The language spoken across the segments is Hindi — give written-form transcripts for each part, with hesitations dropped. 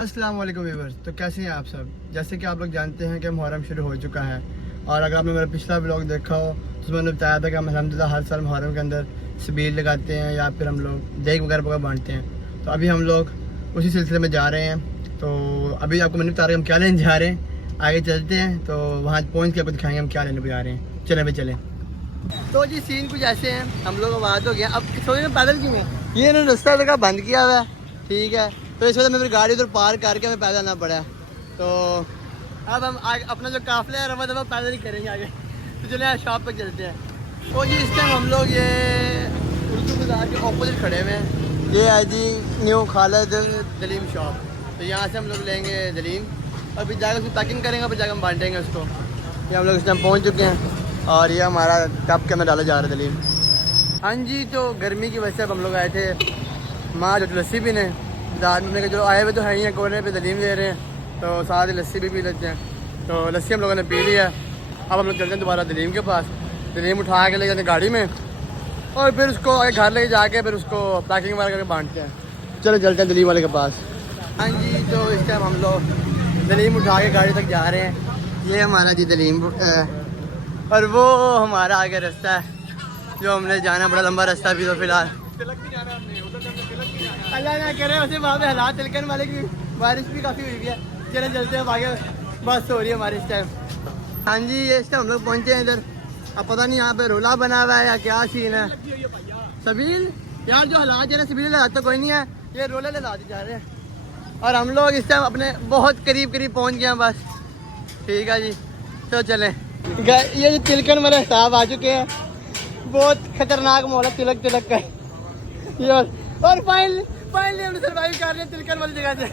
अस्सलाम वालेकुम व्यूअर्स। तो कैसे हैं आप सब। जैसे कि आप लोग जानते हैं कि मुहर्रम शुरू हो चुका है और अगर आपने मेरा पिछला व्लॉग देखा हो तो उसमें मैंने बताया था कि हम अल्हम्दुलिल्लाह हर साल मुहर्रम के अंदर सबील लगाते हैं या फिर हम लोग देग वगैरह बांटते हैं। तो अभी हम लोग उसी सिलसिले में जा रहे हैं। तो अभी आपको मैंने बता रहे हम क्या लेने जा रहे हैं, आगे चलते हैं तो वहाँ पहुँच के आपको दिखाएंगे हम क्या लेने जा रहे हैं। चले भाई चलें। तो जी सीन कुछ ऐसे हैं, हम लोग आवाज़ हो गया अब सोचे पैदल क्यों है, ये इन्होंने रास्ता लगा बंद किया हुआ है, ठीक है। तो इस वजह से मेरी गाड़ी उधर पार करके हमें पैदल आना पड़ा। तो अब हम अपना जो काफिला है रवा दफा पैदल ही करेंगे आगे। तो चले शॉप पर चलते हैं। तो जी इस टाइम हम लोग ये उर्दू बाज़ार के ऑपोजिट खड़े हुए हैं। ये है जी न्यू खालिद दलीम शॉप। तो यहाँ से हम लोग लेंगे दलीम और फिर जाकर उसकी पैकिंग करेंगे, फिर जाकर हम बांटेंगे उसको। ये हम लोग इस टाइम पहुँच चुके हैं और ये हमारा टब के अंदर डाला जा रहा है दलीम। हाँ जी, तो गर्मी की वजह से अब हम लोग आए थे माँ जो लस्सी पीने दाद में, जो आए हुए तो है ही हैं, कोने पे दलीम ले रहे हैं तो साथ ही लस्सी भी पी लेते हैं। तो लस्सी हम लोगों ने पी ली है। अब हम लोग चलते हैं दोबारा दलीम के पास, दलीम उठा के ले जाते हैं गाड़ी में और फिर उसको घर ले जाके फिर उसको पैकिंग वगैरह करके बांटते हैं। चलो चलते हैं दलीम वाले के पास। हाँ जी, तो इस टाइम हम लोग दलीम उठा के गाड़ी तक जा रहे हैं। ये हमारा जी दलीम और वो हमारा आगे रास्ता है जो हमने जाना, बड़ा लंबा रास्ता भी। तो फिलहाल अल्लाह ना करे वैसे वहाँ पे हालात तिलकन वाले की बारिश भी काफ़ी हुई है। चले चलते हैं आगे, बस हो रही है हमारी इस टाइम। हाँ जी, ये इस टाइम हम लोग पहुँचे हैं इधर। अब पता नहीं यहाँ पे रोला बना हुआ है या क्या सीन है। सबील यार जो हालात है ना, सबील लगाते कोई नहीं है, ये रोले लगाते जा रहे हैं और हम लोग इस टाइम अपने बहुत करीब करीब पहुँच गए हैं बस। ठीक है जी, तो चलें। ये जो तिलकन वाले हिसाब आ चुके हैं, बहुत खतरनाक माहौल है तिलक तिलक का यार। और फाइनली हम सर्वाइव कर रहे हैं तिलकन वाली जगह से।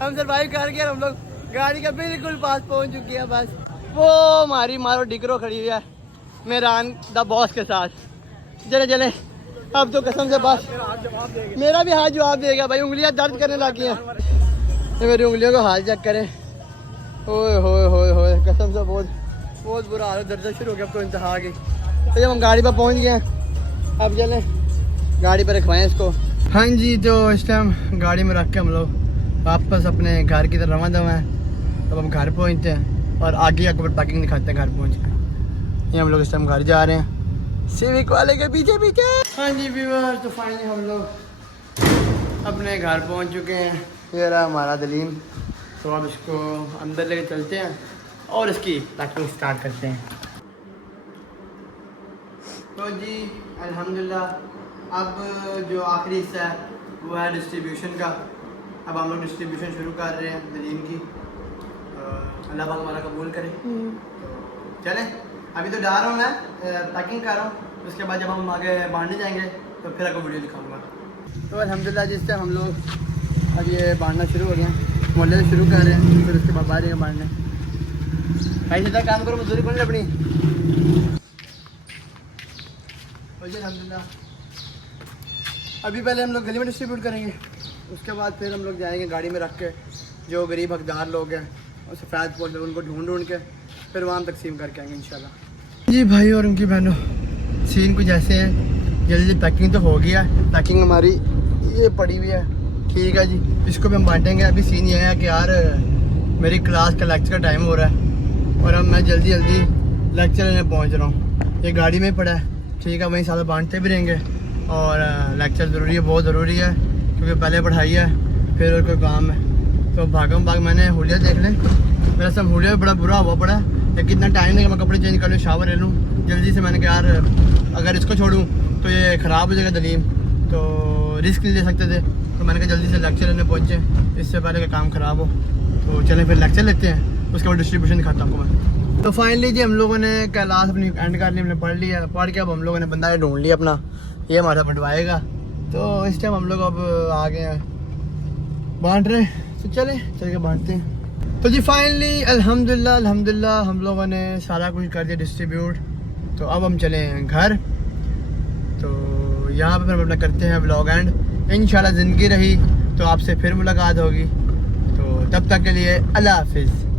हम सर्वाइव कर गए, हम लोग गाड़ी के बिल्कुल पास पहुंच चुके हैं। बस वो हमारी मारो डिकरो खड़ी हुई है मेरान द बॉस के साथ। चले चले अब तो कसम से बस मेरा भी हाथ जवाब देगा भाई, उंगलियां दर्द करने लगी हैं। ये मेरी उंगलियों को हाथ चेक करें, ओए होए होए होए, कसम से बहुत बुरा हाल है, दर्द शुरू हो गया अब तो इंतहा की। तो जब हम गाड़ी पर पहुंच गए अब चले गाड़ी पर रखवाएं इसको। हाँ जी, तो इस टाइम गाड़ी में रख के हम लोग वापस अपने घर की तरफ रवाना दवा है। अब हम घर पहुंचते हैं और आगे आपको पैकिंग दिखाते हैं घर पहुंच के। ये हम लोग इस टाइम घर जा रहे हैं सिविक वाले के पीछे पीछे। हाँ जी व्यूअर्स, तो फाइनली हम लोग अपने घर पहुंच चुके हैं। ये रहा हमारा दलीम। तो अब इसको अंदर लेके चलते हैं और इसकी पैकिंग स्टार्ट करते हैं। तो जी अल्हम्दुलिल्लाह अब जो आखिरी हिस्सा है वो है डिस्ट्रीब्यूशन का। अब हम लोग डिस्ट्रीब्यूशन शुरू कर रहे हैं दलीम की। अल्लाह पाक हमारा कबूल करे। तो चलें, अभी तो जा रहा हूँ मैं, पैकिंग कर रहा हूँ। उसके बाद जब हम आगे बांटने जाएंगे तो फिर आपको वीडियो दिखाऊंगा। तो अल्हम्दुलिल्लाह जिस टाइम हम लोग अब ये बांटना शुरू हो गया, मोहल्ले से शुरू कर रहे हैं, फिर उसके बाद बाहर बांटने। भाई सीधा काम करो, मजदूरी करो अपनी। अल्हम्दुलिल्लाह अभी पहले हम लोग गली में डिस्ट्रीब्यूट करेंगे, उसके बाद फिर हम लोग जाएंगे गाड़ी में रख के जो गरीब हकदार लोग हैं और सफ़ेद पोल उनको ढूंढ के फिर वहाँ तकसीम करके आएंगे इंशाल्लाह। जी भाई और उनकी बहनों, सीन कुछ ऐसे हैं। जल्दी पैकिंग तो हो गया, पैकिंग हमारी ये पड़ी हुई है, ठीक है जी। इसको भी हम बांटेंगे। अभी सीन ये है कि यार मेरी क्लास का लेक्चर का टाइम हो रहा है और अब मैं जल्दी लेक्चर लेने पहुँच रहा हूँ। ये गाड़ी में पड़ा है, ठीक है, वहीं साथ बांटते भी रहेंगे और लेक्चर ज़रूरी है, बहुत ज़रूरी है क्योंकि पहले पढ़ाई है फिर और कोई काम है। तो भागम भाग मैंने हुलिया देख लें, मेरा सब हुलिया भी बड़ा बुरा हुआ पड़ा है, लेकिन इतना टाइम नहीं कि मैं कपड़े चेंज कर लूँ, शावर ले लूँ जल्दी से। मैंने कहा यार अगर इसको छोड़ूँ तो ये ख़राब हो जाएगा दलीम, तो रिस्क नहीं ले सकते थे। तो मैंने कहा जल्दी से लेक्चर लेने पहुँचे इससे पहले का काम ख़राब हो। तो चलें फिर लेक्चर लेते हैं, उसके बाद डिस्ट्रीब्यूशन दिखाता हूँ मैं। तो फाइनली जी हम लोगों ने क्लास अपनी एंड कर ली, हमने पढ़ लिया, पढ़ के अब हम लोगों ने बंदा ढूंढ लिया अपना, ये हमारा बंटवाएगा। तो इस टाइम हम लोग अब आ गए हैं, बांट रहे हैं। तो चल के बांटते हैं। तो जी फाइनली अल्हम्दुलिल्लाह हम लोगों ने सारा कुछ कर दिया डिस्ट्रीब्यूट। तो अब हम चले हैं घर। तो यहाँ पर हम अपना करते हैं व्लॉग एंड। इंशाल्लाह ज़िंदगी रही तो आपसे फिर मुलाकात होगी। तो तब तक के लिए अल्लाह हाफिज़।